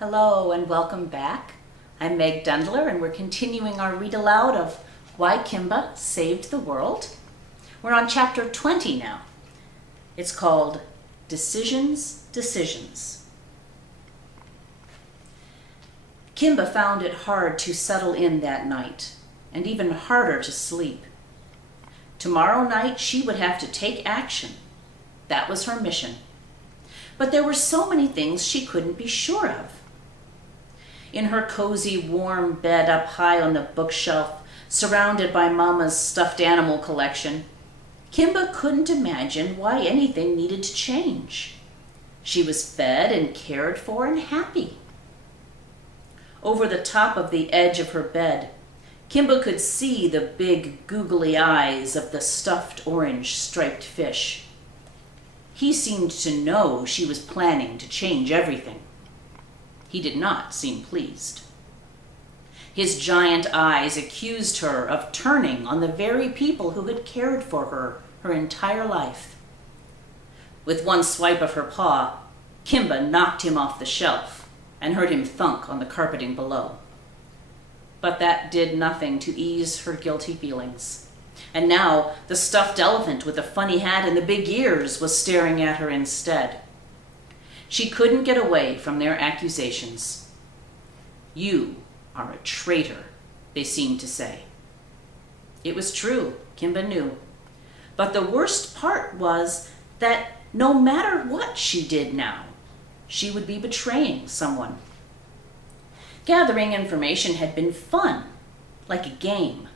Hello and welcome back. I'm Meg Dendler and we're continuing our read aloud of Why Kimba Saved the World. We're on chapter 20 now. It's called Decisions, Decisions. Kimba found it hard to settle in that night and even harder to sleep. Tomorrow night she would have to take action. That was her mission. But there were so many things she couldn't be sure of. In her cozy, warm bed up high on the bookshelf, surrounded by Mama's stuffed animal collection, Kimba couldn't imagine why anything needed to change. She was fed and cared for and happy. Over the top of the edge of her bed, Kimba could see the big, googly eyes of the stuffed orange striped fish. He seemed to know she was planning to change everything. He did not seem pleased. His giant eyes accused her of turning on the very people who had cared for her entire life. With one swipe of her paw, Kimba knocked him off the shelf and heard him thunk on the carpeting below. But that did nothing to ease her guilty feelings. And now the stuffed elephant with the funny hat and the big ears was staring at her instead. She couldn't get away from their accusations. "You are a traitor," they seemed to say. It was true, Kimba knew. But the worst part was that no matter what she did now, she would be betraying someone. Gathering information had been fun, like a game.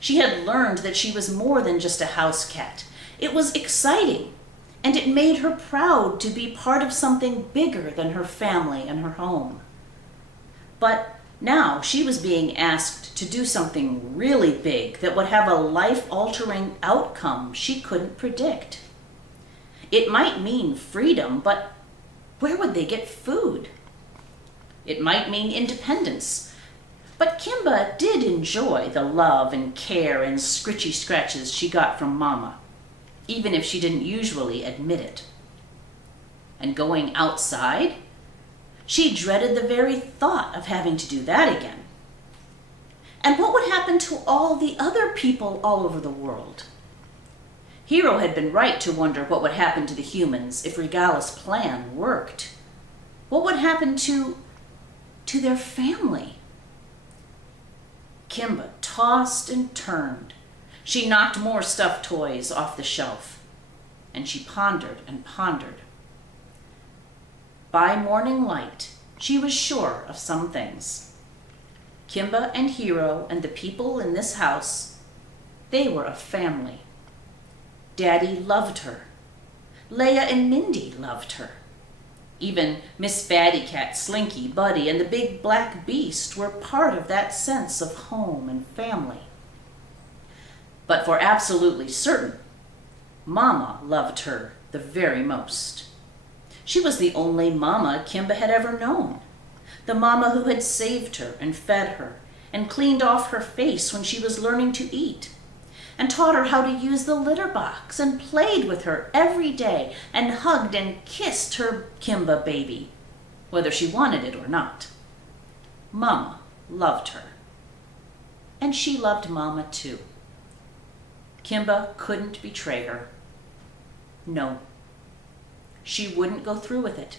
She had learned that she was more than just a house cat. It was exciting. And it made her proud to be part of something bigger than her family and her home. But now she was being asked to do something really big that would have a life-altering outcome she couldn't predict. It might mean freedom, but where would they get food? It might mean independence, but Kimba did enjoy the love and care and scritchy scratches she got from Mama, even if she didn't usually admit it. And going outside? She dreaded the very thought of having to do that again. And what would happen to all the other people all over the world? Hero had been right to wonder what would happen to the humans if Regala's plan worked. What would happen to their family? Kimba tossed and turned. She knocked more stuffed toys off the shelf, and she pondered and pondered. By morning light, she was sure of some things. Kimba and Hero and the people in this house, they were a family. Daddy loved her. Leia and Mindy loved her. Even Miss Fatty Cat, Slinky, Buddy, and the big black beast were part of that sense of home and family. But for absolutely certain, Mama loved her the very most. She was the only Mama Kimba had ever known. The Mama who had saved her and fed her and cleaned off her face when she was learning to eat and taught her how to use the litter box and played with her every day and hugged and kissed her Kimba baby, whether she wanted it or not. Mama loved her. And she loved Mama too. Kimba couldn't betray her. No. She wouldn't go through with it.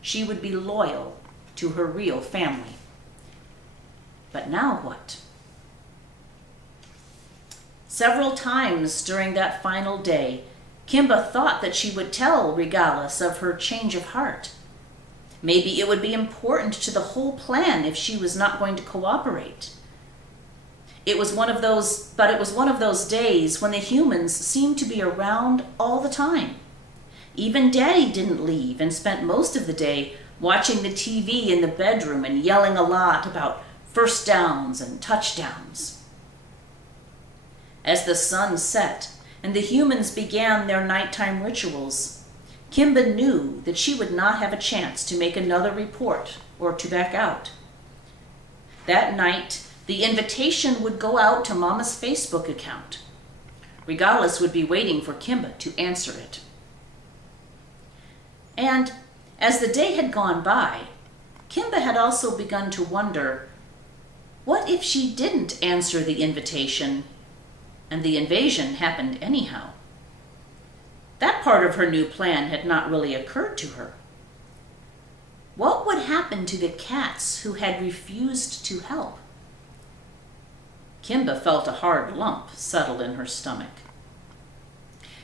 She would be loyal to her real family. But now what? Several times during that final day, Kimba thought that she would tell Regalis of her change of heart. Maybe it would be important to the whole plan if she was not going to cooperate. It was one of those days when the humans seemed to be around all the time. Even Daddy didn't leave and spent most of the day watching the TV in the bedroom and yelling a lot about first downs and touchdowns. As the sun set and the humans began their nighttime rituals, Kimba knew that she would not have a chance to make another report or to back out. That night, the invitation would go out to Mama's Facebook account. Regalis would be waiting for Kimba to answer it. And as the day had gone by, Kimba had also begun to wonder, what if she didn't answer the invitation and the invasion happened anyhow? That part of her new plan had not really occurred to her. What would happen to the cats who had refused to help? Kimba felt a hard lump settle in her stomach.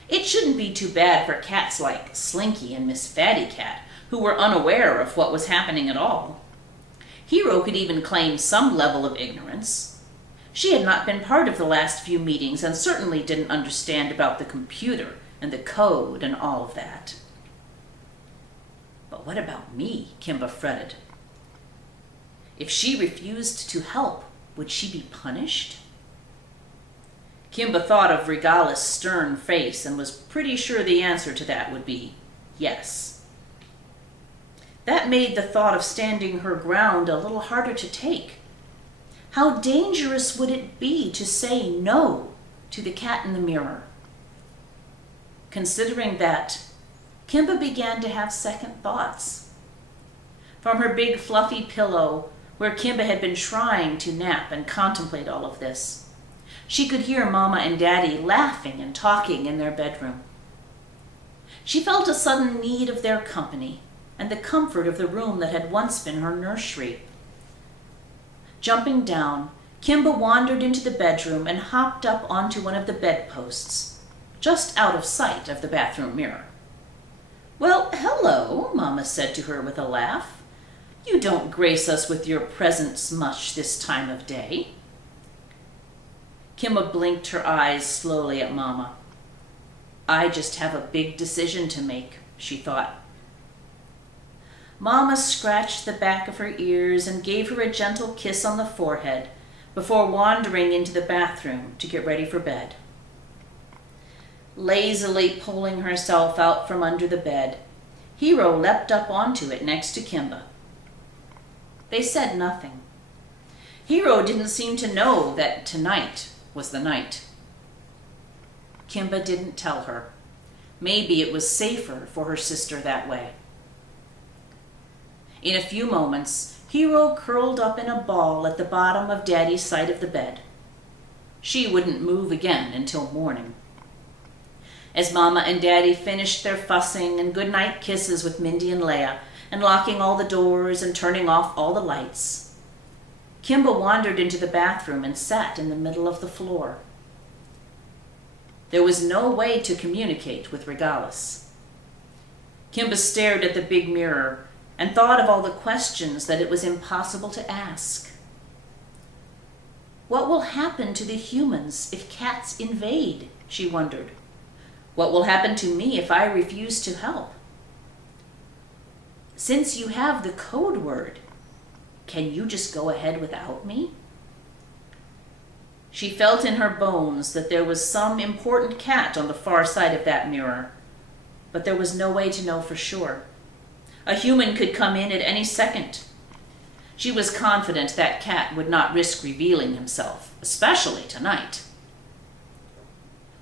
It shouldn't be too bad for cats like Slinky and Miss Fatty Cat, who were unaware of what was happening at all. Hero could even claim some level of ignorance. She had not been part of the last few meetings and certainly didn't understand about the computer and the code and all of that. But what about me? Kimba fretted. If she refused to help, would she be punished? Kimba thought of Regala's stern face and was pretty sure the answer to that would be yes. That made the thought of standing her ground a little harder to take. How dangerous would it be to say no to the cat in the mirror? Considering that, Kimba began to have second thoughts. From her big fluffy pillow, where Kimba had been trying to nap and contemplate all of this, she could hear Mama and Daddy laughing and talking in their bedroom. She felt a sudden need of their company and the comfort of the room that had once been her nursery. Jumping down, Kimba wandered into the bedroom and hopped up onto one of the bedposts, just out of sight of the bathroom mirror. "Well, hello," Mama said to her with a laugh. "You don't grace us with your presence much this time of day." Kimba blinked her eyes slowly at Mama. "I just have a big decision to make," she thought. Mama scratched the back of her ears and gave her a gentle kiss on the forehead before wandering into the bathroom to get ready for bed. Lazily pulling herself out from under the bed, Hero leapt up onto it next to Kimba. They said nothing. Hero didn't seem to know that tonight was the night. Kimba didn't tell her. Maybe it was safer for her sister that way. In a few moments, Hero curled up in a ball at the bottom of Daddy's side of the bed. She wouldn't move again until morning. As Mama and Daddy finished their fussing and goodnight kisses with Mindy and Leia, and locking all the doors and turning off all the lights, Kimba wandered into the bathroom and sat in the middle of the floor. There was no way to communicate with Regalis. Kimba stared at the big mirror and thought of all the questions that it was impossible to ask. What will happen to the humans if cats invade? She wondered. What will happen to me if I refuse to help? Since you have the code word, can you just go ahead without me? She felt in her bones that there was some important cat on the far side of that mirror, but there was no way to know for sure. A human could come in at any second. She was confident that cat would not risk revealing himself, especially tonight.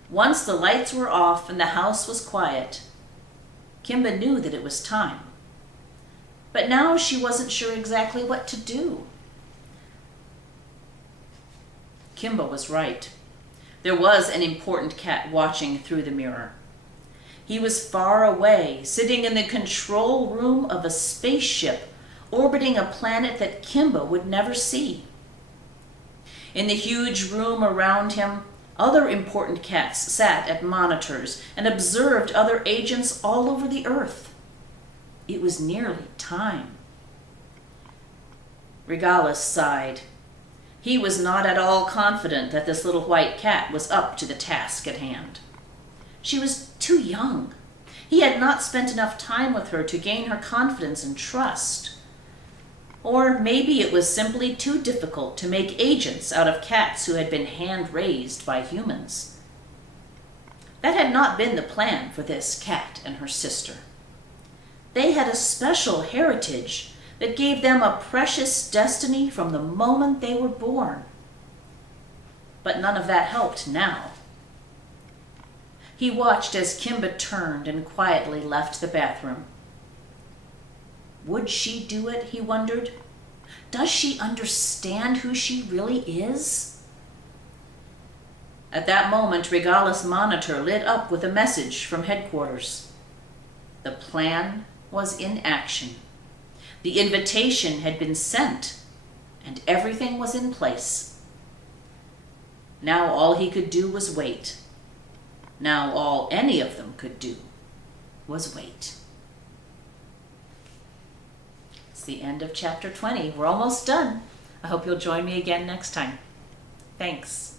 Once the lights were off and the house was quiet, Kimba knew that it was time. But now she wasn't sure exactly what to do. Kimba was right. There was an important cat watching through the mirror. He was far away, sitting in the control room of a spaceship orbiting a planet that Kimba would never see. In the huge room around him, other important cats sat at monitors and observed other agents all over the Earth. It was nearly time. Regalis sighed. He was not at all confident that this little white cat was up to the task at hand. She was too young. He had not spent enough time with her to gain her confidence and trust. Or maybe it was simply too difficult to make agents out of cats who had been hand-raised by humans. That had not been the plan for this cat and her sister. They had a special heritage that gave them a precious destiny from the moment they were born. But none of that helped now. He watched as Kimba turned and quietly left the bathroom. Would she do it, he wondered? Does she understand who she really is? At that moment, Regalla's monitor lit up with a message from headquarters. The plan was in action. The invitation had been sent, and everything was in place. Now all he could do was wait. Now all any of them could do was wait. It's the end of chapter 20. We're almost done. I hope you'll join me again next time. Thanks.